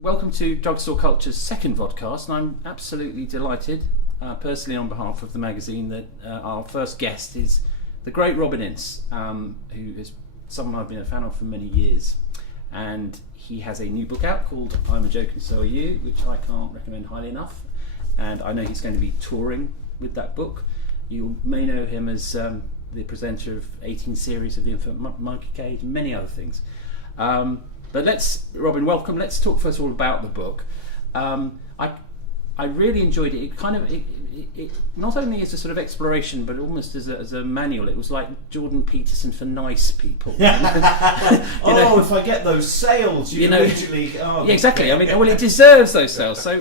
Welcome to Drugstore Culture's second Vodcast, and I'm absolutely delighted, personally on behalf of the magazine, that our first guest is the great Robin Ince, who is someone I've been a fan of for many years. And he has a new book out called I'm a Joke and So Are You, which I can't recommend highly enough. And I know he's going to be touring with that book. You may know him as the presenter of 18 series of The Infant Monkey Cage and many other things. But Robin, welcome. Let's talk first of all about the book. I really enjoyed it. It not only as a sort of exploration, but almost as a manual. It was like Jordan Peterson for nice people. If I get those sales, immediately. Oh, yeah, exactly. I mean, well, it deserves those sales. So,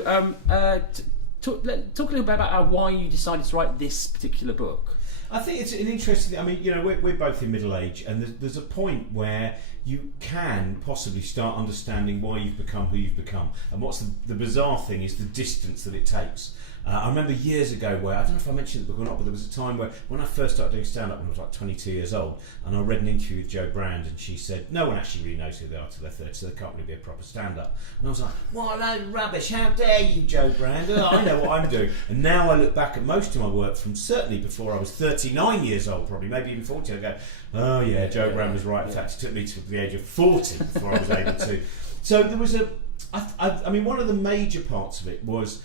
talk a little bit about why you decided to write this particular book. I think it's an interesting thing. I mean, we're both in middle age, and there's a point where you can possibly start understanding why you've become who you've become. And what's the bizarre thing is the distance that it takes. I remember years ago where, I don't know if I mentioned the book or not, but there was a time where when I first started doing stand-up when I was like 22 years old, and I read an interview with Jo Brand, and she said, no one actually really knows who they are till they're 30, so they can't really be a proper stand-up. And I was like, what a load of rubbish, how dare you, Jo Brand? Oh, I know what I'm doing. And now I look back at most of my work from certainly before I was 39 years old, probably, maybe even 40, I go, oh yeah, Jo Brand was right. In fact, it took me to the age of 40 before I was able to. So there was I mean, one of the major parts of it was,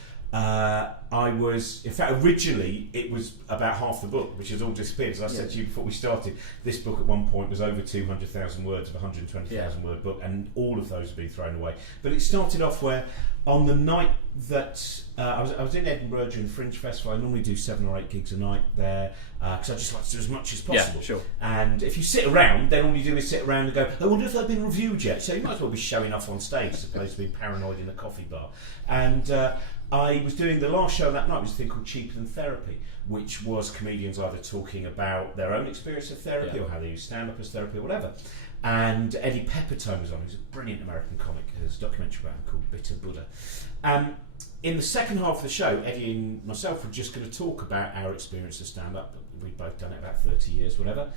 originally it was about half the book, which has all disappeared. As I said to you before we started, this book at one point was over 200,000 words of a 120,000 word book, and all of those have been thrown away. But it started off where, on the night that I was in Edinburgh during the Fringe Festival, I normally do 7 or 8 gigs a night there, because I just like to do as much as possible. Yeah, sure. And if you sit around, then all you do is sit around and go, I wonder if they've been reviewed yet. So you might as well be showing off on stage as opposed to being paranoid in a coffee bar. And I was doing the last show that night, was a thing called Cheaper Than Therapy, which was comedians either talking about their own experience of therapy or how they use stand-up as therapy or whatever. And Eddie Pepitone was on, who's a brilliant American comic, there's a documentary about him called Bitter Buddha. In the second half of the show, Eddie and myself were just going to talk about our experience of stand-up. We'd both done it about 30 years, whatever.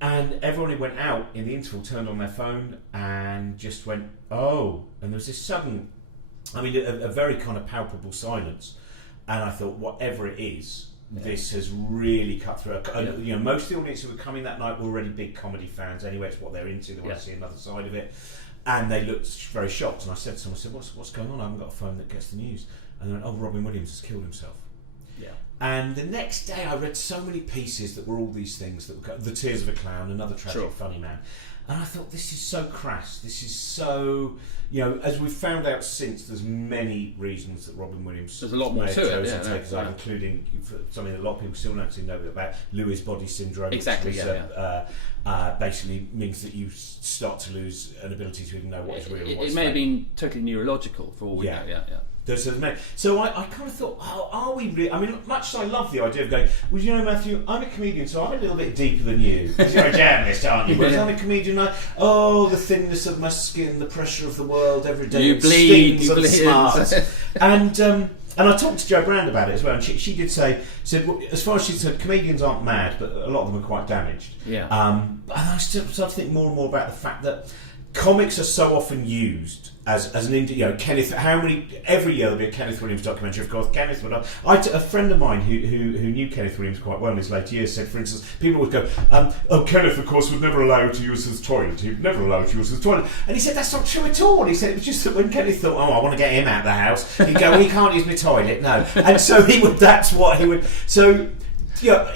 And everyone who went out in the interval turned on their phone and just went, oh. And there was this sudden, a very kind of palpable silence. And I thought, whatever it is, this has really cut through. Most of the audience who were coming that night were already big comedy fans anyway. It's what they're into. They want to see another side of it. And they looked very shocked. And I said to someone, what's going on? I haven't got a phone that gets the news. And they went, oh, Robin Williams has killed himself. Yeah. And the next day I read so many pieces that were all these things that were The Tears of a Clown, Another Tragic Funny Man. And I thought, this is so crass. This is so, as we've found out since, there's many reasons that Robin Williams there's a lot more may have to chosen it, to take his life, including something that a lot of people still don't seem to know about, Lewy body syndrome. Exactly, which basically means that you start to lose an ability to even know what is real and what's It may have fake. been totally neurological for all we know. Yeah. So I kind of thought, are we really? I mean, much as I love the idea of going, well, Matthew, I'm a comedian, so I'm a little bit deeper than you. Because you're a journalist, aren't you? Whereas I'm a comedian, the thinness of my skin, the pressure of the world every day. You bleed, stings and smarts. And I talked to Jo Brand about it as well, and she did said, well, as far as she said, comedians aren't mad, but a lot of them are quite damaged. Yeah. And I started to think more and more about the fact that comics are so often used as an indie. Kenneth. Every year there'll be a Kenneth Williams documentary. Of course, Kenneth. A friend of mine who knew Kenneth Williams quite well in his later years said, for instance, people would go, Kenneth, of course, would never allow you to use his toilet. He'd never allow you to use his toilet. And he said that's not true at all. He said it was just that when Kenneth thought, I want to get him out of the house, he'd go, well, he can't use my toilet, no. And so he would. That's what he would. So.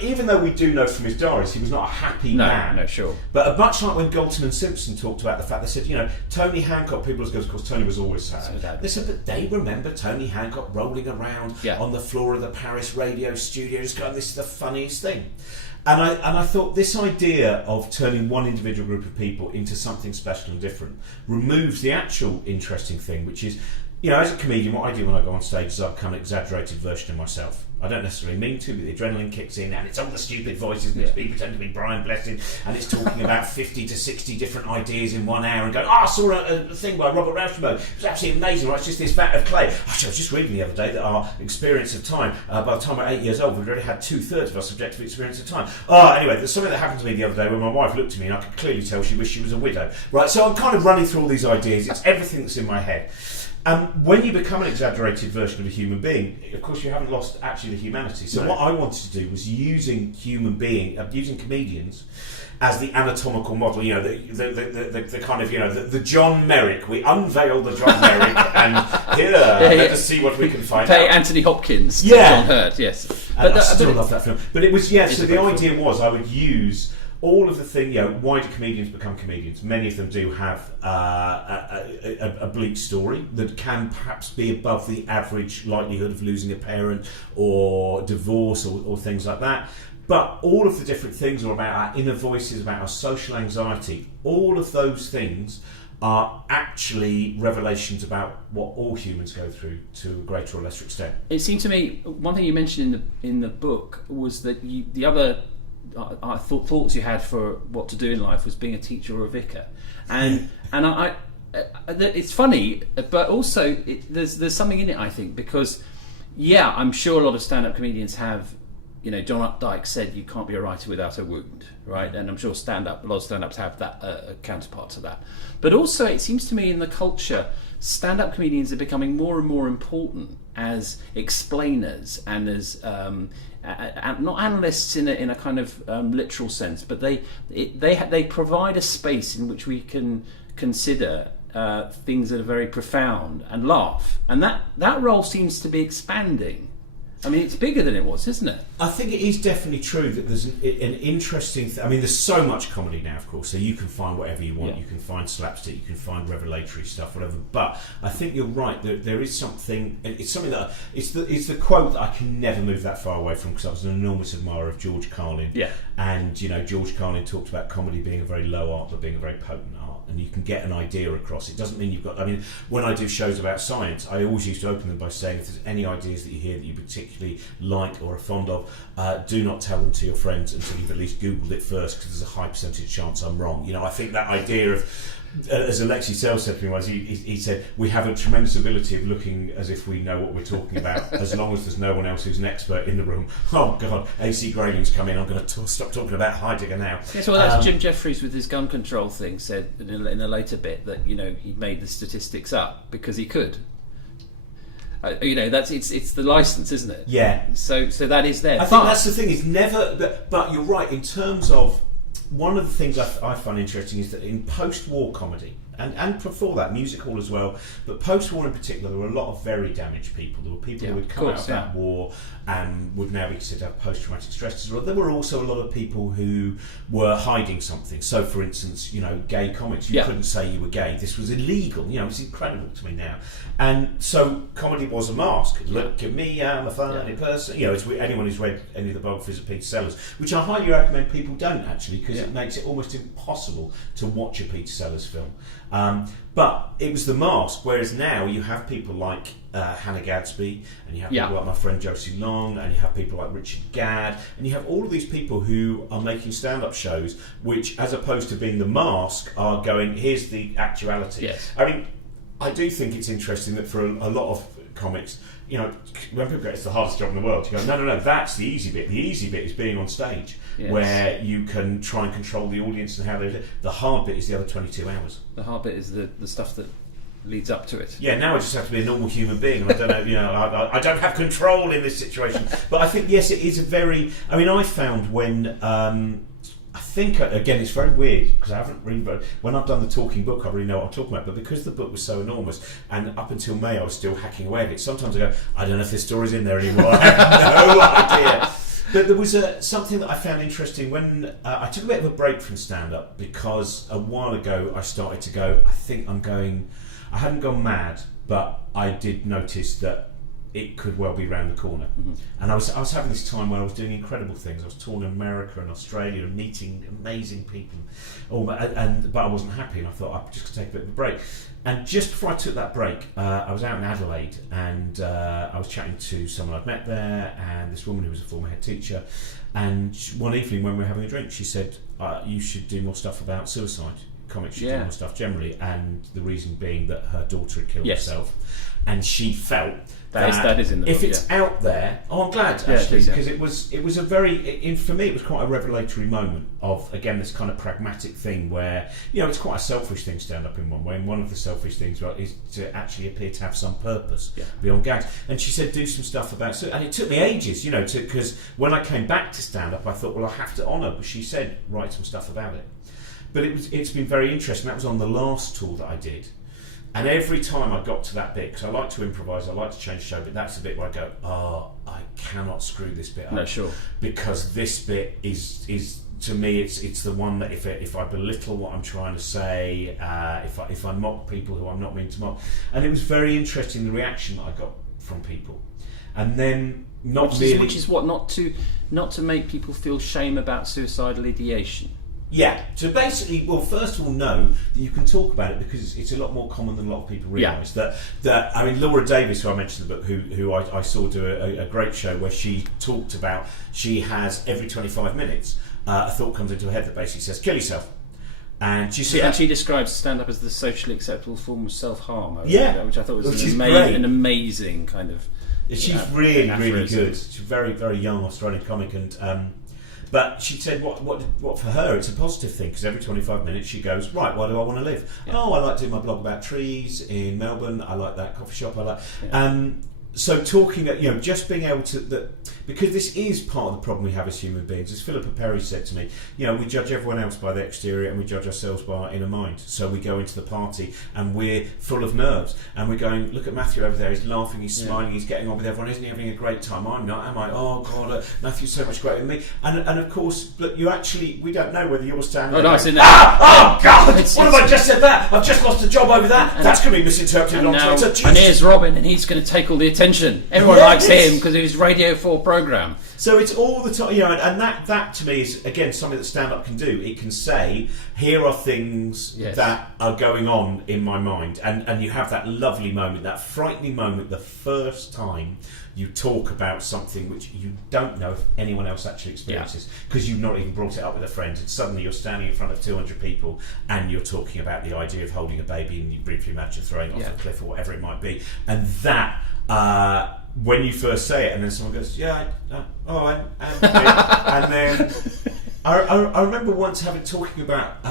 Even though we do know from his diaries he was not a happy man. No, sure. But much like when Galton and Simpson talked about the fact, they said, Tony Hancock, people go, of course, Tony was always sad. They said that they remember Tony Hancock rolling around on the floor of the Paris radio studio, just going, this is the funniest thing. And I thought this idea of turning one individual group of people into something special and different removes the actual interesting thing, which is, as a comedian, what I do when I go on stage is I become an exaggerated version of myself. I don't necessarily mean to, but the adrenaline kicks in, and it's all the stupid voices, and it's me pretending to be Brian Blessing, and it's talking about 50 to 60 different ideas in 1 hour, and going, I saw a thing by Robert Rauschenberg. It was absolutely amazing, right? It's just this vat of clay. Actually, I was just reading the other day that our experience of time, by the time we're 8 years old, we've already had 2/3 of our subjective experience of time. Anyway, there's something that happened to me the other day when my wife looked at me, and I could clearly tell she wished she was a widow. Right, so I'm kind of running through all these ideas. It's everything that's in my head. When you become an exaggerated version of a human being, of course you haven't lost actually the humanity. So what I wanted to do was using comedians as the anatomical model. You know, the kind of, you know, the John Merrick. We unveil the John Merrick, and let us see what we can find out. Anthony Hopkins, to John Hurt, yes. And I still love that film. But it was, so the idea was I would use all of the thing, why do comedians become comedians? Many of them do have a bleak story that can perhaps be above the average likelihood of losing a parent or divorce or things like that. But all of the different things are about our inner voices, about our social anxiety. All of those things are actually revelations about what all humans go through to a greater or lesser extent. It seemed to me, one thing you mentioned in the book was that the other thoughts you had for what to do in life was being a teacher or a vicar, and I it's funny, but also there's something in it, I think, because I'm sure a lot of stand-up comedians have, John Updike said you can't be a writer without a wound, right? And I'm sure a lot of stand-ups have that counterpart to that. But also it seems to me in the culture, stand-up comedians are becoming more and more important as explainers and as not analysts in a kind of literal sense, but they provide a space in which we can consider things that are very profound and laugh, and that role seems to be expanding. I mean, it's bigger than it was, isn't it? I think it is definitely true that there's an interesting... I mean, there's so much comedy now, of course, so you can find whatever you want. You can find slapstick, you can find revelatory stuff, whatever. But I think you're right. There is something... It's something that... It's the quote that I can never move that far away from, because I was an enormous admirer of George Carlin. Yeah. And, George Carlin talked about comedy being a very low art, but being a very potent art. And you can get an idea across. It doesn't mean you've got... I mean, when I do shows about science, I always used to open them by saying, if there's any ideas that you hear that you particularly like or are fond of, do not tell them to your friends until you've at least Googled it first, because there's a high percentage chance I'm wrong. I think that idea of... as Alexei Sales said to me once, he said, we have a tremendous ability of looking as if we know what we're talking about, as long as there's no one else who's an expert in the room. Oh God, AC Grayling's come in, I'm going to stop talking about Heidegger now. Yes, well, that's Jim Jeffries with his gun control thing said in a later bit that he made the statistics up because he could. That's it's the license, isn't it? Yeah. So that is there. I think that's the thing. It's never. But you're right in terms of. One of the things I find interesting is that in post-war comedy, and before that, music hall as well, but post-war in particular, there were a lot of very damaged people. There were people who would come out of that war and would now be considered to have post-traumatic stress disorder. There were also a lot of people who were hiding something. So, for instance, gay comics, you couldn't say you were gay. This was illegal. It's incredible to me now. And so comedy was a mask. Look at me, I'm a funny person. It's anyone who's read any of the biographies of Peter Sellers, which I highly recommend people don't, actually, because it makes it almost impossible to watch a Peter Sellers film. But it was the mask, whereas now you have people like Hannah Gadsby, and you have people like my friend Josie Long, and you have people like Richard Gadd, and you have all of these people who are making stand-up shows, which, as opposed to being the mask, are going, here's the actuality. Yes. I mean, I do think it's interesting that for a lot of comics, when people go, it's the hardest job in the world, you go, no, that's the easy bit. The easy bit is being on stage, where you can try and control the audience and how they do it. The hard bit is the other 22 hours. The hard bit is the stuff that leads up to it. Yeah, now I just have to be a normal human being, and I don't know, I don't have control in this situation. But I think, yes, it is a very... I mean, I found when... I think, again, it's very weird because I haven't really read. When I've done the talking book, I really know what I'm talking about. But because the book was so enormous, and up until May, I was still hacking away at it. Sometimes I go, I don't know if this story's in there anymore. I have no idea. But there was something that I found interesting when I took a bit of a break from stand-up, because a while ago I started to go, I think I'm going. I hadn't gone mad, but I did notice that it could well be round the corner. And I was having this time where I was doing incredible things. I was touring America and Australia and meeting amazing people, but I wasn't happy, and I thought I just could take a bit of a break. And just before I took that break, I was out in Adelaide, and I was chatting to someone I'd met there, and this woman who was a former head teacher. And one evening when we were having a drink, she said, you should do more stuff about suicide. Comics should do more stuff generally, and the reason being that her daughter had killed herself, and she felt that is in the if book, it's out there, I'm glad actually, because it was a very, for me it was quite a revelatory moment of, again, this kind of pragmatic thing where, it's quite a selfish thing, stand up in one way, and one of the selfish things is to actually appear to have some purpose beyond gags. And she said, do some stuff about it, and it took me ages, because when I came back to stand up, I thought, well, I have to honour, but she said, write some stuff about it. But it's been very interesting. That was on the last tour that I did. And every time I got to that bit, because I like to improvise, I like to change the show, but that's the bit where I go, I cannot screw this bit up. No, sure. Because this bit is to me, it's the one that if I belittle what I'm trying to say, if I mock people who I'm not meant to mock. And it was very interesting, the reaction that I got from people. And then which is what, not to make people feel shame about suicidal ideation. Yeah, so basically, well, first of all, know that you can talk about it because it's a lot more common than a lot of people realise. That I mean, Laura Davis, who I mentioned in the book, who I saw do a great show where she talked about, she has every 25 minutes a thought comes into her head that basically says, kill yourself. And she actually describes stand-up as the socially acceptable form of self-harm. Which I thought was an amazing kind of. She's really good. She's a very, very young Australian comic, and. But she said, what for her, it's a positive thing, because every 25 minutes she goes, right, why do I want to live? Yeah. I like doing my blog about trees in Melbourne. I like that coffee shop. I like. Yeah. So talking, just being able to, because this is part of the problem we have as human beings. As Philippa Perry said to me, we judge everyone else by their exterior and we judge ourselves by our inner mind. So we go into the party and we're full of nerves, and we're going, look at Matthew over there, he's laughing, he's smiling, he's getting on with everyone, isn't he having a great time? I'm not, am I? Oh God, Matthew's so much greater than me. And of course, look, we don't know whether you're standing there. Oh God, what have I just said that? I've just lost a job over that. That's going to be misinterpreted on Twitter. And here's Robin, and he's going to take all the attention. Everyone likes him because of his Radio 4 programme. So it's all the time, and that to me is, again, something that stand-up can do. It can say, here are things that are going on in my mind, and you have that lovely moment, that frightening moment, the first time you talk about something which you don't know if anyone else actually experiences, because you've not even brought it up with a friend, and suddenly you're standing in front of 200 people and you're talking about the idea of holding a baby, and you briefly imagine throwing it off a cliff or whatever it might be, and that when you first say it, and then someone goes, and then I remember once talking about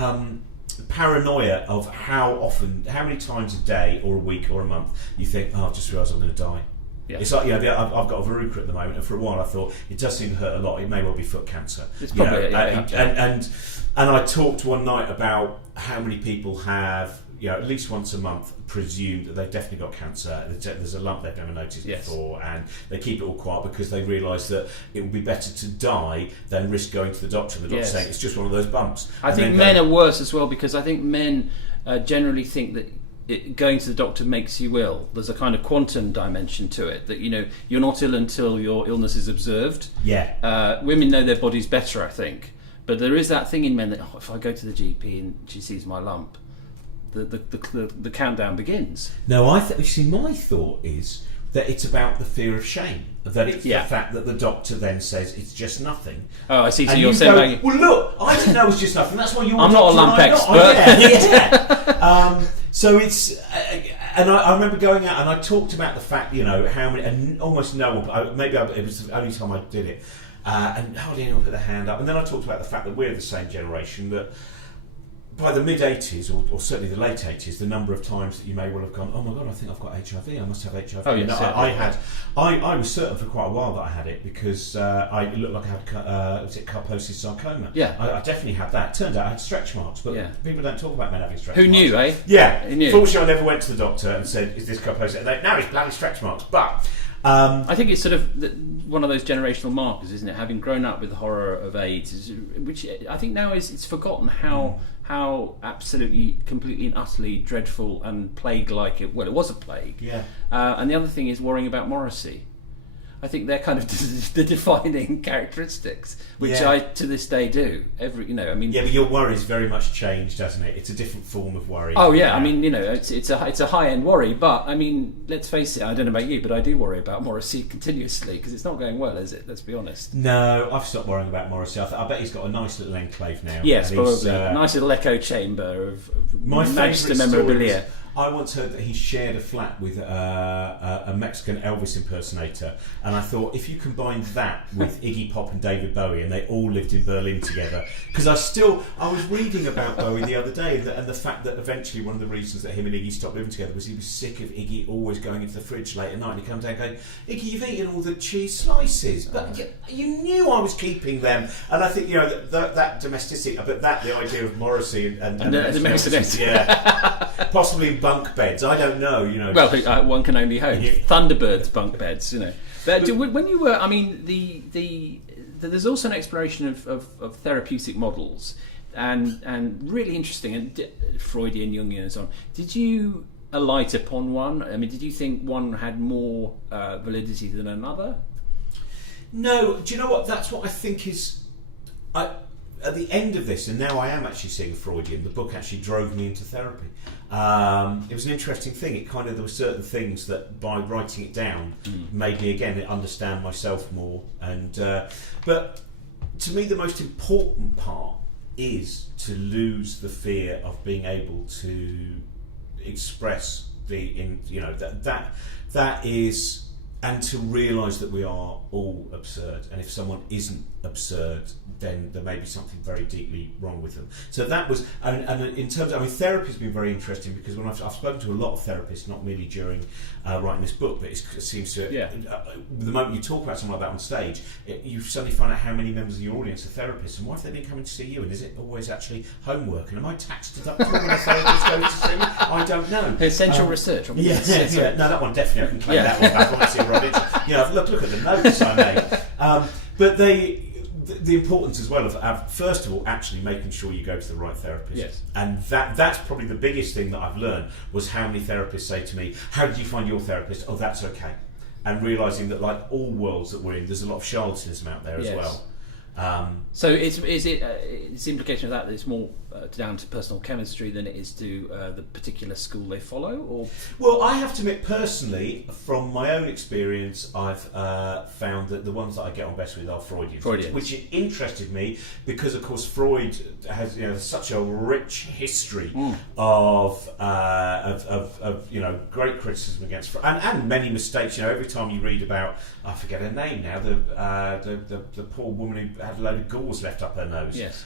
paranoia of how many times a day or a week or a month you think, I've just realised I'm going to die. Yeah. It's like, I've got a verruca at the moment, and for a while I thought, it does seem to hurt a lot, it may well be foot cancer. It's probably, and I talked one night about how many people have, at least once a month, presumed that they've definitely got cancer. There's a lump they've never noticed before, and they keep it all quiet because they realise that it would be better to die than risk going to the doctor. The doctor saying it's just one of those bumps. I think men are worse as well, because I think men generally think that going to the doctor makes you ill. There's a kind of quantum dimension to it, that you're not ill until your illness is observed. Women know their bodies better, I think, but there is that thing in men that if I go to the GP and she sees my lump, the countdown begins. No, my thought is that it's about the fear of shame. That it's the fact that the doctor then says it's just nothing. Oh, I see. So you're saying, well, look, I didn't know it was just nothing. That's why you're. I'm not a lump expert. So it's, and I remember going out and I talked about the fact, how many, and almost no one. It was the only time I did it, and hardly anyone put their hand up. And then I talked about the fact that we're the same generation, that by the mid-80s, or certainly the late 80s, the number of times that you may well have gone, oh my God, I think I've got HIV, I must have HIV. Oh, yes, I was certain for quite a while that I had it, because it looked like I had Kaposi's sarcoma. Yeah. I definitely had that. Turned out I had stretch marks, but people don't talk about men having stretch marks. Who knew, eh? Yeah. Who knew? Fortunately, I never went to the doctor and said, is this Kaposi? And now it's bloody stretch marks. But I think it's sort of one of those generational markers, isn't it? Having grown up with the horror of AIDS, which I think now it's forgotten how how absolutely, completely and utterly dreadful and plague-like it was a plague. Yeah. And the other thing is worrying about Morrissey. I think they're kind of the defining characteristics, which Yeah. I to this day do. Yeah, but your worry's very much changed, hasn't it? It's a different form of worry. Oh yeah, I mean, it's a high-end worry, but I mean, let's face it. I don't know about you, but I do worry about Morrissey continuously because it's not going well, is it? Let's be honest. No, I've stopped worrying about Morrissey. I bet he's got a nice little enclave now. Yes, and probably a nice little echo chamber of my Manchester favourite memorabilia. stories. I once heard that he shared a flat with a Mexican Elvis impersonator, and I thought, if you combine that with Iggy Pop and David Bowie, and they all lived in Berlin together, because I was reading about Bowie the other day, and the fact that eventually one of the reasons that him and Iggy stopped living together was he was sick of Iggy always going into the fridge late at night, and he comes down going, Iggy, you've eaten all the cheese slices, but you knew I was keeping them. And I think, that domesticity, but the idea of Morrissey and the Mexican, yeah, possibly bunk beds. I don't know. Well, one can only hope. Yeah. Thunderbirds bunk beds, But when you were, I mean, there's also an exploration of therapeutic models, and really interesting, and Freudian, Jungian, and so on. Did you alight upon one? I mean, did you think one had more validity than another? No. Do you know what? That's what I think is. At the end of this, and now I am actually seeing Freudian, the book actually drove me into therapy. It was an interesting thing. There were certain things that by writing it down made me again understand myself more. And but to me, the most important part is to lose the fear of being able to express that is, and to realise that we are all absurd, and if someone isn't absurd, then there may be something very deeply wrong with them. So that was, and in terms of, therapy has been very interesting, because when I've spoken to a lot of therapists, not merely during writing this book, but it seems to, the moment you talk about something like that on stage, you suddenly find out how many members of your audience are therapists, and why have they been coming to see you, and is it always actually homework, and am I tax deductible when a therapist goes to see me? I don't know. Essential research. Yeah. No, that one definitely, I can claim that one back. I want to see Rob Ince. Look at the notes I made. But the importance as well of first of all actually making sure you go to the right therapist. Yes. And that's probably the biggest thing that I've learned, was how many therapists say to me, how did you find your therapist? Oh, that's okay. And realising that, like all worlds that we're in, there's a lot of charlatanism out there as well. So is its implication of that it's more down to personal chemistry than it is to the particular school they follow? Or well, I have to admit, personally, from my own experience, I've found that the ones that I get on best with are Freudians. Which interested me because, of course, Freud has such a rich history of great criticism against Freud, and many mistakes. Every time you read about, I forget her name now, the poor woman who had a load of gauze left up her nose. Yes.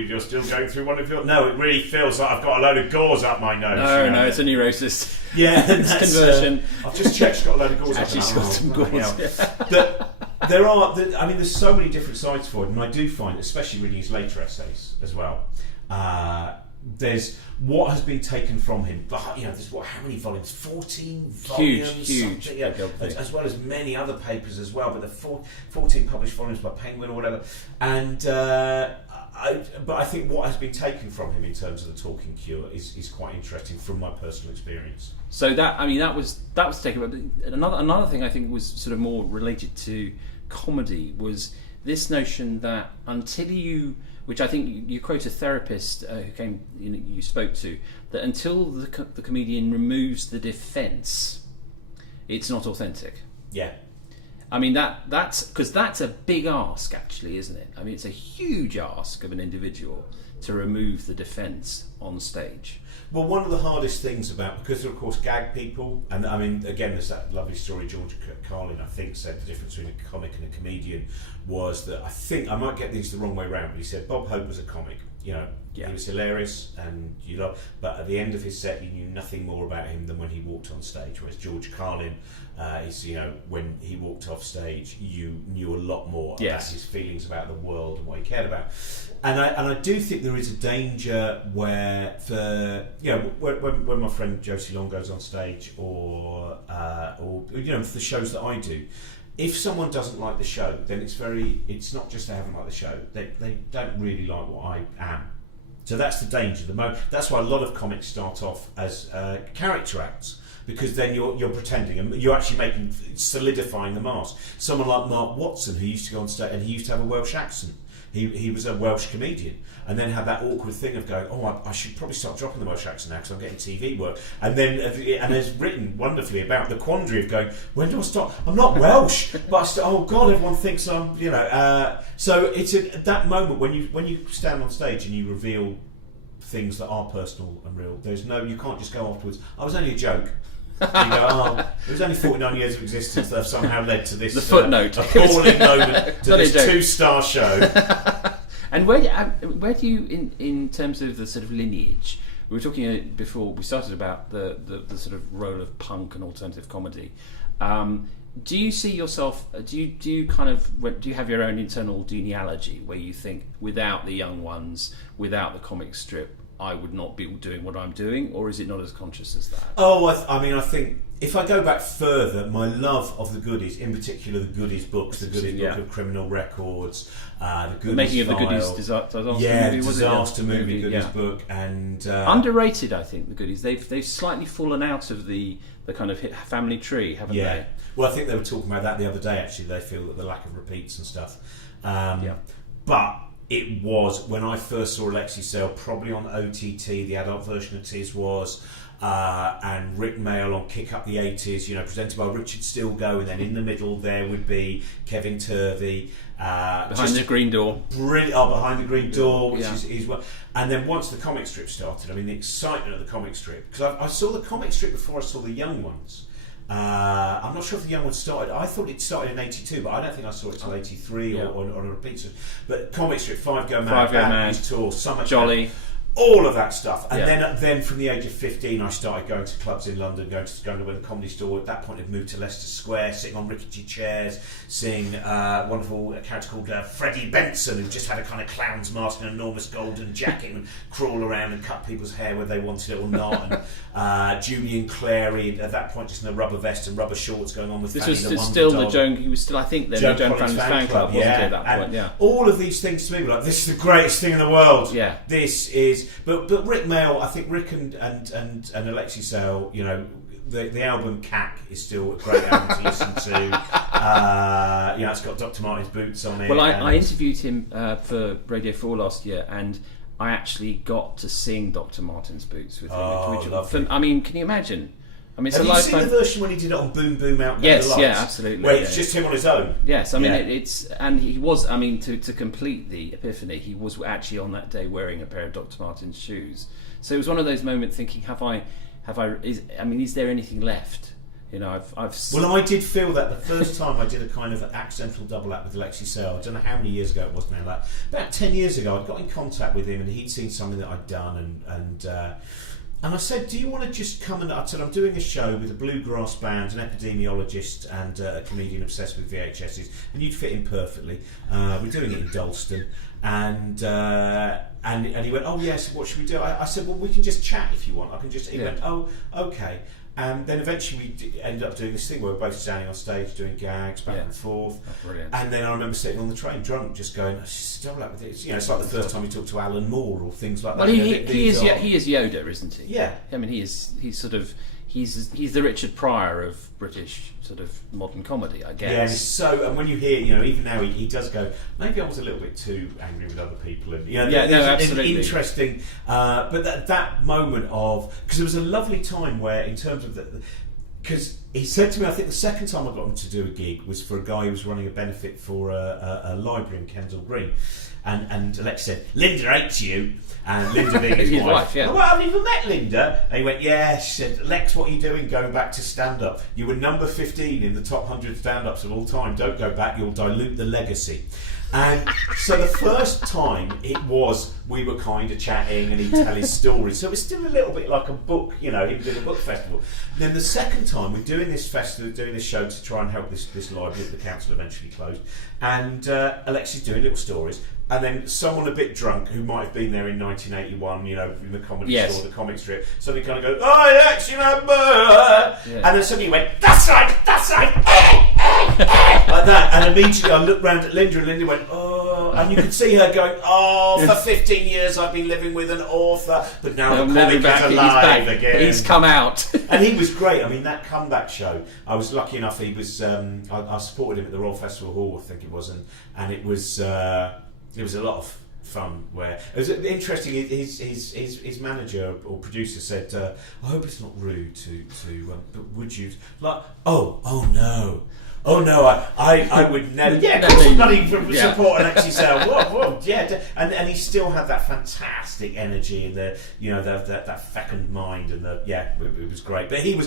You're still going through one of your... No, it really feels like I've got a load of gauze up my nose. No, it's a neurosis. Yeah, it's conversion. I've just checked, she's got a load of gauze up. Actually, she's got some gauze. There's so many different sides for it, and I do find, especially reading his later essays as well, there's what has been taken from him. But there's how many volumes? 14 volumes, huge. As well as many other papers as well. But the 14 published volumes by Penguin or whatever. And but I think what has been taken from him in terms of the talking cure is quite interesting from my personal experience. So that was taken. But another thing I think was sort of more related to comedy was this notion that until you, which I think you quote a therapist who came, you spoke to, that until the comedian removes the defence, it's not authentic. Yeah. I mean that's because that's a big ask, actually, isn't it? I mean, it's a huge ask of an individual to remove the defence on stage. Well, one of the hardest things because there are, of course, gag people, and I mean, again, there's that lovely story George Carlin, I think, said the difference between a comic and a comedian was that, I might get these the wrong way around, but he said Bob Hope was a comic. He was hilarious, and but at the end of his set, you knew nothing more about him than when he walked on stage. Whereas George Carlin when he walked off stage, you knew a lot more about his feelings about the world and what he cared about. And I do think there is a danger where, when my friend Josie Long goes on stage, or for the shows that I do, if someone doesn't like the show, then it's not just they haven't liked the show, they don't really like what I am. So that's the danger. That's why a lot of comics start off as character acts, because then you're pretending and you're actually solidifying the mask. Someone like Mark Watson, who used to go on stage and he used to have a Welsh accent. He was a Welsh comedian, and then had that awkward thing of going, I should probably start dropping the Welsh accent now because I'm getting TV work. And then has written wonderfully about the quandary of going, when do I start? I'm not Welsh, but oh God, everyone thinks I'm, So it's that moment when you stand on stage and you reveal things that are personal and real. You can't just go afterwards, I was only a joke. You go, it was only 49 years of existence that have somehow led to this. The footnote. Appalling moment to this 2-star show. And where do you, in terms of the sort of lineage, we were talking before we started about the sort of role of punk and alternative comedy. Do you see yourself? Do you have your own internal genealogy where you think, without the young ones, without the comic strip, I would not be doing what I'm doing, or is it not as conscious as that? I think if I go back further, my love of the Goodies, in particular the Goodies books, the Goodies book of criminal records, the Goodies Making file, of the Goodies disaster movie, disaster movie Goodies book, and underrated. I think the Goodies they've slightly fallen out of the kind of family tree, haven't they? Well, I think they were talking about that the other day. Actually, they feel that the lack of repeats and stuff. But it was, when I first saw Alexi Sale, probably on OTT, the adult version of Tiz was, and Rick Mail on Kick Up the 80s, presented by Richard Stilgo, and then in the middle there would be Kevin Turvey. Behind the Green Door. Brilliant. Behind the Green Door, which is well. And then once the comic strip started, the excitement of the comic strip, because I saw the comic strip before I saw the young ones. I'm not sure if the young one started. I thought it started in '82, but I don't think I saw it till '83 or on a repeat. But comic strip, Five Go Mad, Tour, Summer Jolly. Camp, all of that stuff. And then from the age of 15, I started going to clubs in London, going to the Comedy Store. At that point, I'd moved to Leicester Square, sitting on rickety chairs, seeing a wonderful character called Freddie Benson, who just had a kind of clown's mask and an enormous golden jacket and crawl around and cut people's hair whether they wanted it or not. And Julian Clary, at that point, just in a rubber vest and rubber shorts, going on with this Fanny was the Wonder still Dog. the Joan. He was still, I think, the Joan Collins fan club, wasn't he, at that point? And all of these things to me were like, this is the greatest thing in the world. Yeah. This is. But Rick Mail, I think Rick and Alexi Sale, the album Cack is still a great album to listen to. It's got Dr. Martin's boots on it. Well, I interviewed him for Radio 4 last year, and I actually got to sing Dr. Martin's boots with him. Lovely. Can you imagine? Have you seen the version when he did it on Boom Boom Out? Yes, absolutely. Where it's just him on his own. Yes, it's and he was. To complete the epiphany, he was actually on that day wearing a pair of Dr. Martin's shoes. So it was one of those moments thinking, is there anything left? Well, I did feel that the first time I did a kind of accidental double act with Alexi Sale. I don't know how many years ago it was now. About 10 years ago, I got in contact with him, and he'd seen something that I'd done, and I said, do you want to just come and... I said, I'm doing a show with a bluegrass band, an epidemiologist, and a comedian obsessed with VHSs, and you'd fit in perfectly. We're doing it in Dalston. And he went, oh yes, what should we do? I said, well, we can just chat if you want. I can just... He went, oh, okay. And then eventually we ended up doing this thing where we're both standing on stage doing gags back and forth. Oh, brilliant. And then I remember sitting on the train drunk, just going, still like with it. It's like the first time you talk to Alan Moore or things like that. Well, he is Yoda, isn't he? Yeah. He's the Richard Pryor of British sort of modern comedy, I guess. Yeah, and when you hear, even now he does go, maybe I was a little bit too angry with other people, and absolutely. Interesting. But that moment of, because there was a lovely time where, in terms of because he said to me, I think the second time I got him to do a gig was for a guy who was running a benefit for a library in Kensal Green. And Alex said, Linda hates you. And Linda being his wife. Yeah. Well, I've never met Linda. And he went, yeah. She said, Lex, what are you doing going back to stand-up? You were number 15 in the top 100 stand-ups of all time. Don't go back, you'll dilute the legacy. And so the first time we were kind of chatting and he'd tell his stories. So it was still a little bit like a book, he was doing a book festival. And then the second time we're doing this festival, doing this show to try and help this library that the council eventually closed. And Alexi's doing little stories. And then someone a bit drunk who might have been there in 1981, in the comedy store, the comic strip, suddenly kind of goes, oh, Alex, and then suddenly he went, that's right, like that. And immediately I looked round at Linda, and Linda went, oh. And you could see her going, for 15 years I've been living with an author, but now the comic is alive again. He's come out. And he was great. I mean, that comeback show, I was lucky enough, he was, I supported him at the Royal Festival Hall, I think it was, and it was a lot of fun. Where it was interesting, his manager or producer said, I hope it's not rude to but would you, like, oh no, I would never. Yeah, of course I'm bloody support an XXL. Whoa, yeah. And he still had that fantastic energy and that fecund mind and it was great. But him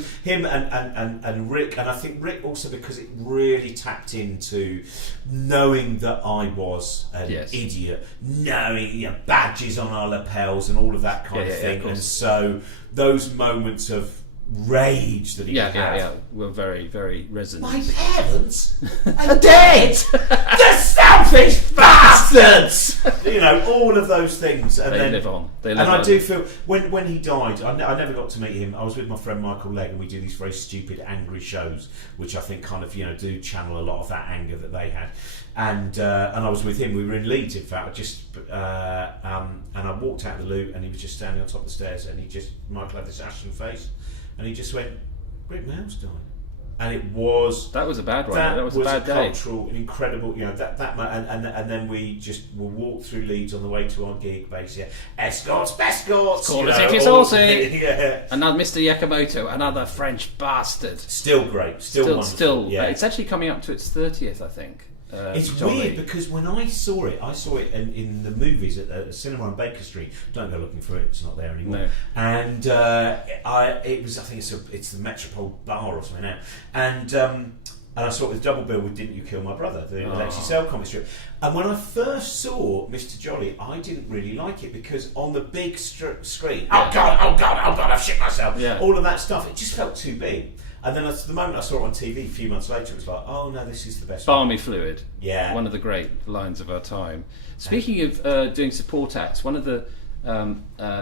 and Rick, and I think Rick also, because it really tapped into knowing that I was an idiot, knowing badges on our lapels and all of that kind of thing, and so those moments of rage that he had were very, very resonant. My parents are dead. The selfish bastards. All of those things, and they live on. I do feel when he died, I never got to meet him. I was with my friend Michael Legg, and we do these very stupid, angry shows, which I think kind of do channel a lot of that anger that they had. And I was with him. We were in Leeds, in fact. And I walked out of the loo, and he was just standing on top of the stairs, and Michael had this ashen face. And he just went, Rick Mail's died. And it was... That was a bad one. That was a bad day. Cultural, incredible, and then we will walk through Leeds on the way to our gig, basically. Escorts, bescorts! Call it Icky Saucy! Another Mr. Yakamoto, another French bastard. Still great, still wonderful. It's actually coming up to its 30th, I think. It's weird because when I saw it in the movies at the cinema on Baker Street. Don't go looking for it; it's not there anymore. No. And I think it's the Metropole Bar or something now. And I saw it with double bill with "Didn't You Kill My Brother," the Alexi Sale comic strip. And when I first saw Mr. Jolly, I didn't really like it because on the big screen, oh god, I've shit myself. Yeah. All of that stuff, it just felt too big. And then the moment I saw it on TV a few months later, it was like, oh no, this is the best Balmy Fluid. Yeah. One of the great lines of our time. Speaking of doing support acts, one of the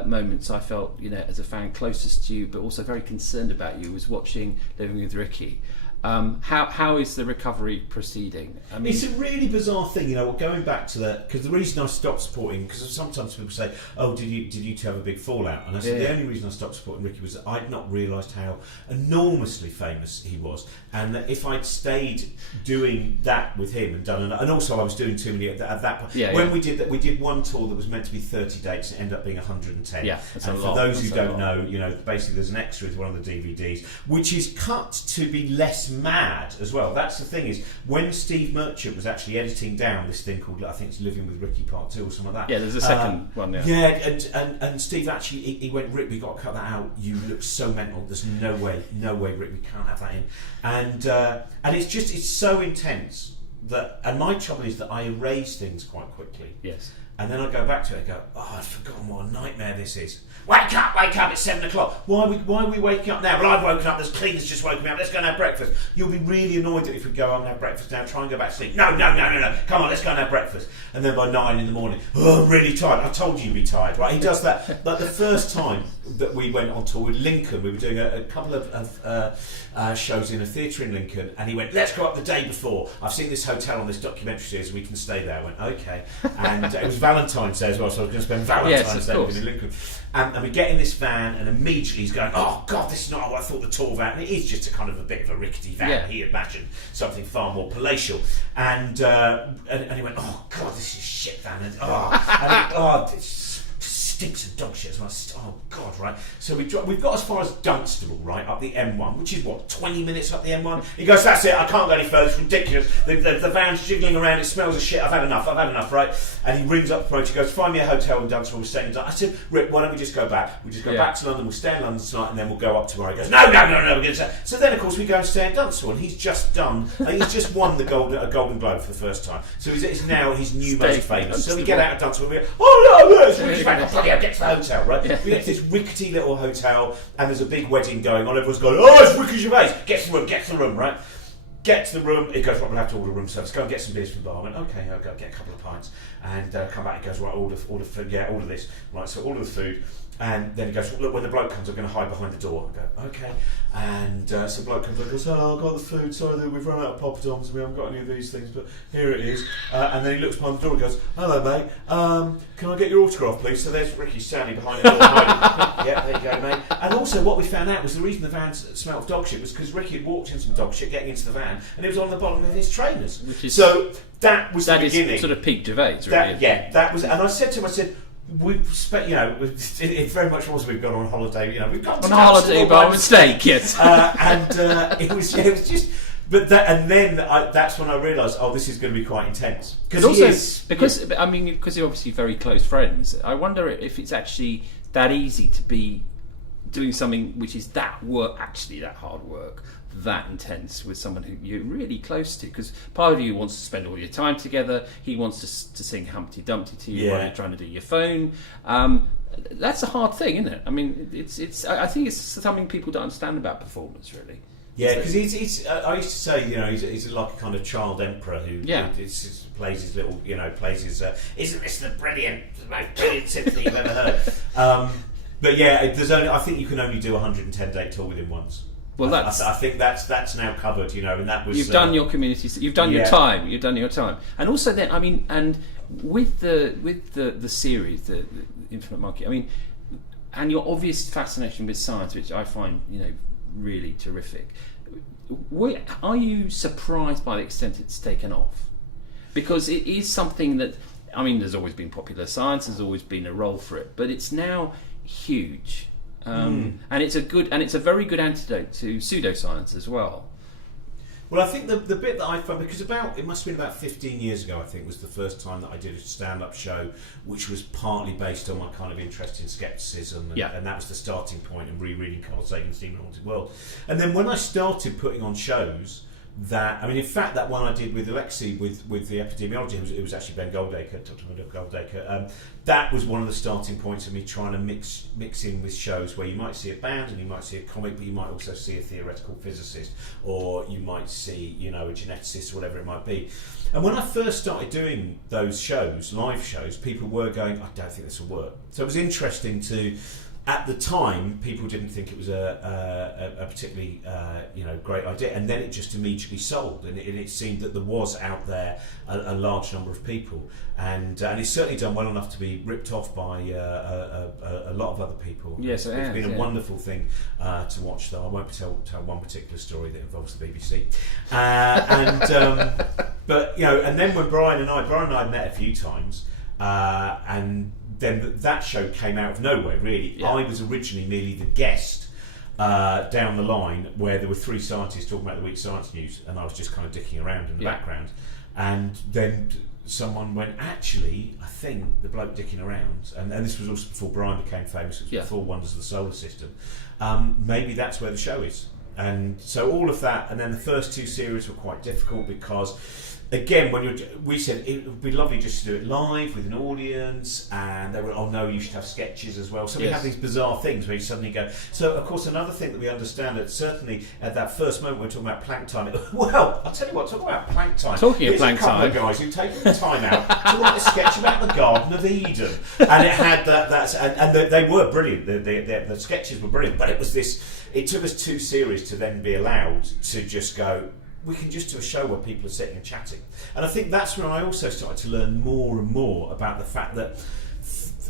moments I felt, as a fan closest to you, but also very concerned about you, was watching Living with Ricky. How is the recovery proceeding? I mean, it's a really bizarre thing, going back to that, because the reason I stopped supporting, because sometimes people say, oh, did you two have a big fallout? And I said the only reason I stopped supporting Ricky was that I'd not realised how enormously famous he was, and that if I'd stayed doing that with him and done, and also I was doing too many at that point. We did that, we did one tour that was meant to be 30 dates and it ended up being 110. Yeah, and for those who don't know, basically there's an extra with one of the DVDs, which is cut to be less mad as well. That's the thing, is when Steve Merchant was actually editing down this thing called, I think it's Living with Ricky Part 2 or something like that. Yeah, there's a second one. And Steve actually he went, Rick, we got to cut that out. You look so mental. There's no way, Rick, we can't have that in. And it's so intense that, and my trouble is that I erase things quite quickly. Yes. And then I go back to it and go, I've forgotten what a nightmare this is. Wake up, it's 7 o'clock. Why are we waking up now? Well, I've woken up, there's Clean's just woken me up, let's go and have breakfast. You'll be really annoyed that if we go out and have breakfast now, try and go back to sleep. No, come on, let's go and have breakfast. And then by 9 in the morning, I'm really tired. I told you you'd be tired, right? He does that. Like the first time that we went on tour with Lincoln, we were doing a couple of shows in a theatre in Lincoln, and he went, let's go up the day before. I've seen this hotel on this documentary series, we can stay there. I went, okay. And it was Valentine's Day as well, so I was going to spend Valentine's Day with him in Lincoln. And we get in this van, and immediately he's going, oh God, this is not what I thought the tour van. And it is just a bit of a rickety van. Yeah. He imagined something far more palatial. And he went, oh God, this is shit van. It stinks of dog shit as well. Oh God, right? So we've got as far as Dunstable, right, up the M1, which is 20 minutes up the M1. He goes, that's it, I can't go any further, it's ridiculous. The van's jiggling around, it smells of shit, I've had enough, right? And he rings up the promoter, he goes, find me a hotel in Dunstable, we're staying in Dunstable. I said, Rick, why don't we just go back? We just go back to London, we'll stay in London tonight, and then we'll go up tomorrow. He goes, no, we're going to stay. So then, of course, we go and stay in Dunstable, and he's just won a Golden Globe for the first time. So it's now his new most famous. So we get out of Dunstable, and we go, oh no, it's Ricky Van, get to the hotel, right? Yeah. We get to this rickety little hotel, and there's a big wedding going on. Everyone's going, oh, it's Ricky Gervais. Get to the room, right? Get to the room. He goes, right, we'll have to order room service. Go and get some beers from the bar. I went, okay, I'll go get a couple of pints. And come back, he goes, right, order food. Yeah, order this. Right, so order the food. And then he goes, look, when the bloke comes, I'm going to hide behind the door. I go, okay. And so the bloke comes and goes, oh, I've got the food, sorry, we've run out of poppadoms and we haven't got any of these things, but here it is. And then he looks behind the door and goes, hello, mate, can I get your autograph, please? So there's Ricky standing behind the door. Yeah, there you go, mate. And also what we found out was the reason the van smelled of dog shit was because Ricky had walked in some dog shit getting into the van, and it was on the bottom of his trainers. So that was the beginning. Is sort of peak Gervais, really. That was, and I said to him, I said, it very much was. We've gone on holiday. We've gone on holiday by mistake. Yes, it was just. But that's when I realised, this is going to be quite intense. Because you're obviously very close friends. I wonder if it's actually that easy to be doing something which is that hard work, that intense with someone who you're really close to, because part of you wants to spend all your time together. He wants to sing Humpty Dumpty to you while you're trying to do your phone. That's a hard thing, isn't it? I mean, I think it's something people don't understand about performance, really. Yeah, because he's I used to say, he's like a kind of child emperor who plays his little, plays his isn't this the most brilliant symphony you've ever heard? But yeah, I think you can only do a 110-day tour with him once. Well, I think that's now covered, and that was... You've done your communities, you've done your time, and also then, and with the series, the Infinite Monkey, and your obvious fascination with science, which I find really terrific. Are you surprised by the extent it's taken off? Because it is something that, there's always been popular science, there's always been a role for it, but it's now huge. And it's a very good antidote to pseudoscience as well. Well, I think the bit that I found, because it must have been about 15 years ago, I think, was the first time that I did a stand-up show, which was partly based on my kind of interest in scepticism, and that was the starting point, and rereading Carl Sagan's Demon Haunted World. And then when I started putting on shows, in fact, that one I did with Alexei with the epidemiology, it was actually Ben Goldacre, Dr. Goldacre. That was one of the starting points of me trying to mix in with shows where you might see a band and you might see a comic, but you might also see a theoretical physicist, or you might see, a geneticist, or whatever it might be. And when I first started doing those shows, live shows, people were going, I don't think this will work. So it was interesting to... At the time, people didn't think it was a particularly great idea, and then it just immediately sold, and it seemed that there was out there a large number of people, and it's certainly done well enough to be ripped off by a lot of other people. Yes, it's been a wonderful thing to watch, though. I won't tell one particular story that involves the BBC, but and then when Brian and I met a few times, and then that show came out of nowhere, really. Yeah. I was originally merely the guest down the line, where there were three scientists talking about the week's science news, and I was just kind of dicking around in the background. And then someone went, actually, I think the bloke dicking around, and this was also before Brian became famous, it was before Wonders of the Solar System, maybe that's where the show is. And so all of that, and then the first two series were quite difficult because... Again, we said it would be lovely just to do it live with an audience, and they were, you should have sketches as well. So we have these bizarre things where you suddenly go. So, of course, another thing that we understand that certainly at that first moment we're talking about plank time. Well, I'll tell you what, talk about plank time. Talking of plank time, a couple of guys who've taken the time out to write a sketch about the Garden of Eden, and it had they were brilliant. The sketches were brilliant, but it was this. It took us 2 series to then be allowed to just go. We can just do a show where people are sitting and chatting. And I think that's when I also started to learn more and more about the fact that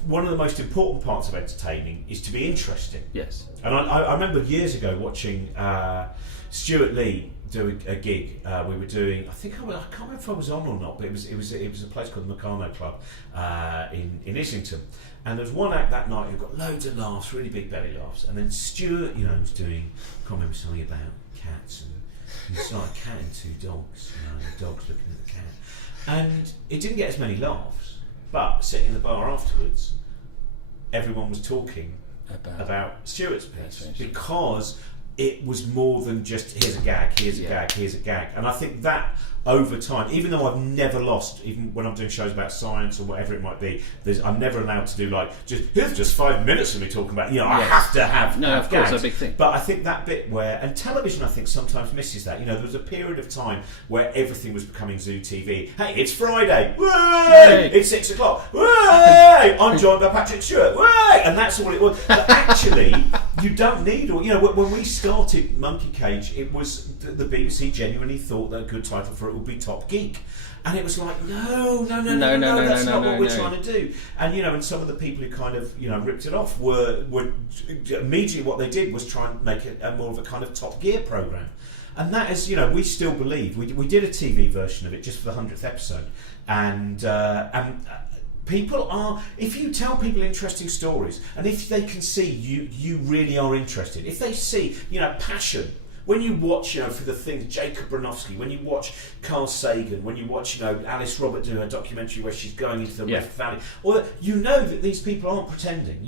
one of the most important parts of entertaining is to be interesting. Yes. And I remember years ago watching Stuart Lee do a gig. We were doing, I can't remember if I was on or not, but it was a place called the Meccano Club in Islington. And there was one act that night who got loads of laughs, really big belly laughs. And then Stuart, was doing, I can't remember something about cats, and you saw a cat and 2 dogs, the dogs looking at the cat. And it didn't get as many laughs, but sitting in the bar afterwards, everyone was talking about Stuart's piece, because it was more than just here's a gag, here's a gag, here's a gag. And I think that over time, even though I've never lost, even when I'm doing shows about science or whatever it might be, I'm never allowed to do like, here's just 5 minutes of me talking about, I have to have of gags. course, a big thing. But I think that bit where, and television I think sometimes misses that. There was a period of time where everything was becoming Zoo TV. Hey, it's Friday, Way! It's 6 o'clock, Way! I'm joined by Patrick Stewart, Way! And that's all it was. But actually, you don't need all. When we started Monkey Cage, it was the BBC genuinely thought that a good title for it would be Top Geek. And it was like, no, that's not what we're trying to do. And and some of the people who kind of ripped it off were immediately what they did was try and make it more of a kind of Top Gear program. And that is, we still believe we did a TV version of it just for the 100th episode, and people are, if you tell people interesting stories, and if they can see you really are interested, if they see passion. When you watch, for the things, Jacob Bronowski, when you watch Carl Sagan, when you watch, Alice Robert do a documentary where she's going into the Rift Valley, or that these people aren't pretending.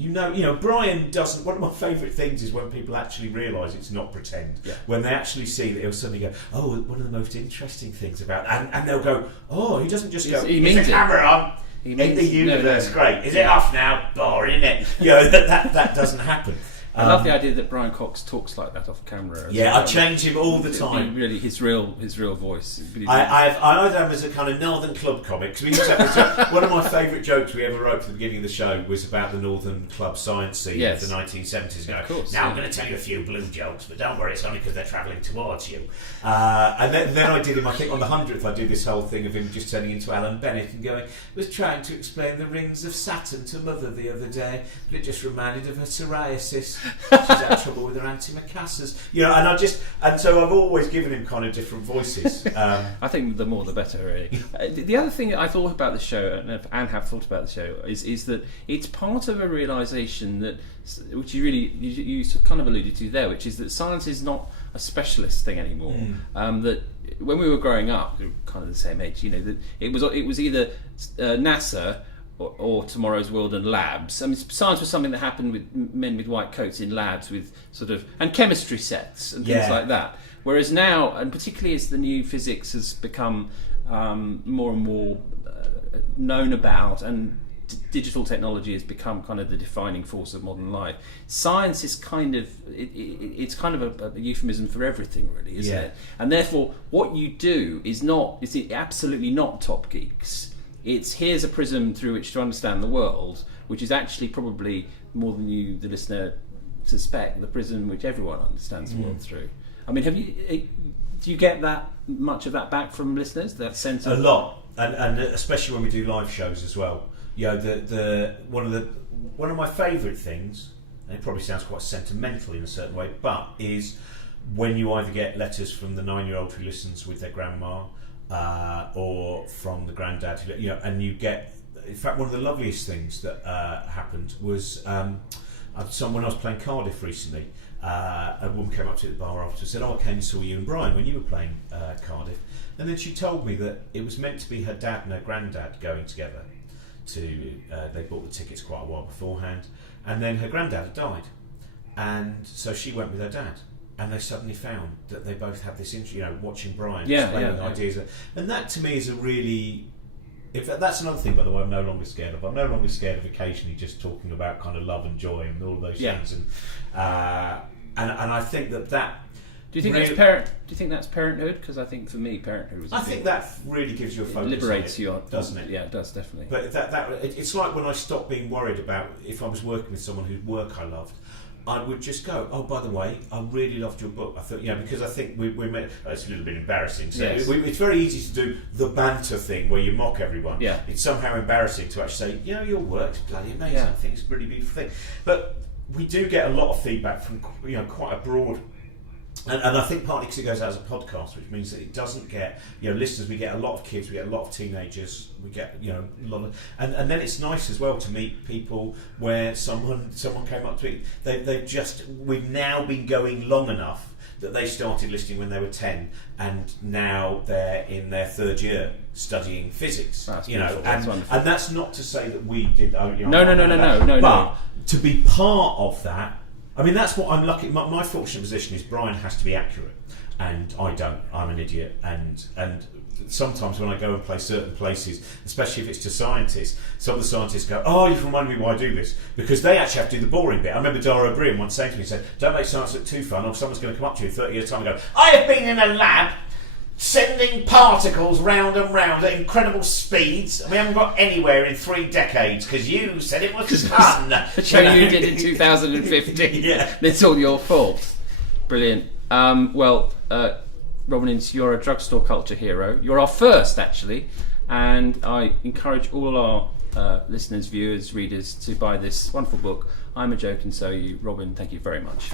Brian doesn't. One of my favourite things is when people actually realise it's not pretend. Yeah. When they actually see that, he'll suddenly go, "Oh, one of the most interesting things about," and they'll go, "Oh, he doesn't just go, is the camera on? In the universe, great. Is it off now? Boring, isn't it?" That doesn't happen. I love the idea that Brian Cox talks like that off camera. I change him all the time. Really, his real voice. I know him as a kind of Northern Club comic. We used to have one of my favourite jokes we ever wrote for the beginning of the show was about the Northern Club science scene of the 1970s. Of course, now I'm going to tell you a few blue jokes, but don't worry, it's only because they're travelling towards you. And then I did him. I think on the 100th, I did this whole thing of him just turning into Alan Bennett and going, "Was trying to explain the rings of Saturn to Mother the other day, but it just reminded of her psoriasis. She's had trouble with her antimacassars." And so I've always given him kind of different voices. I think the more the better, really. The other thing I thought about the show, and have thought about the show, is that it's part of a realisation that, which you kind of alluded to there, which is that science is not a specialist thing anymore. That when we were growing up, we were kind of the same age, that it was either NASA or Tomorrow's World and labs. I mean, science was something that happened with men with white coats in labs with and chemistry sets and things like that. Whereas now, and particularly as the new physics has become more and more known about, and digital technology has become kind of the defining force of modern life, science is kind of it's kind of a euphemism for everything, really, isn't it? And therefore, what you do is absolutely not Top Geeks. It's here's a prism through which to understand the world, which is actually probably more than you, the listener, suspect, the prism which everyone understands the world through. I mean, do you get that much of that back from listeners? That sense of a lot, and especially when we do live shows as well. One of my favourite things, and it probably sounds quite sentimental in a certain way, but is when you either get letters from the 9-year-old who listens with their grandma. Or from the granddad, and you get. In fact, one of the loveliest things that happened was when I was playing Cardiff recently. A woman came up to the bar after and said, "Oh, I came and saw you and Brian when you were playing Cardiff," and then she told me that it was meant to be her dad and her granddad going together. They bought the tickets quite a while beforehand, and then her granddad had died, and so she went with her dad. And they suddenly found that they both had this interest, watching Brian explaining ideas. And that to me is a really... that's another thing, by the way, I'm no longer scared of. I'm no longer scared of occasionally just talking about kind of love and joy and all of those things. And I think that... Do you think Do you think that's parenthood? Because I think for me, parenthood was. I think that really gives you a focus. It liberates you, doesn't it? Yeah, it does definitely. But it's like when I stopped being worried about if I was working with someone whose work I loved. I would just go, "Oh, by the way, I really loved your book." I thought, because I think we made it's a little bit embarrassing. So it's very easy to do the banter thing where you mock everyone. Yeah. It's somehow embarrassing to actually say, "Your work's bloody amazing. I think it's a really beautiful thing." But we do get a lot of feedback from quite a broad. And I think partly because it goes out as a podcast, which means that it doesn't get listeners. We get a lot of kids, we get a lot of teenagers, we get a lot of, and then it's nice as well to meet people where someone came up to me. We've now been going long enough that they started listening when they were 10, and now they're in their 3rd year studying physics. That's and that's not to say that we did. No. But to be part of that. I mean, that's what I'm lucky. My fortunate position is Brian has to be accurate, and I don't. I'm an idiot, and sometimes when I go and play certain places, especially if it's to scientists, some of the scientists go, "Oh, you've reminded me why I do this," because they actually have to do the boring bit. I remember Dara O'Brien once saying to me, he said, "Don't make science look too fun, or someone's going to come up to you in 30 years' time and go, I have been in a lab sending particles round and round at incredible speeds, and we haven't got anywhere in 3 decades because you said it was fun." The show you did in 2015. Yeah. It's all your fault. Brilliant. Robin Ince, you're a drugstore culture hero. You're our first, actually, and I encourage all our listeners, viewers, readers to buy this wonderful book. I'm a Joke and So Are You. Robin, thank you very much.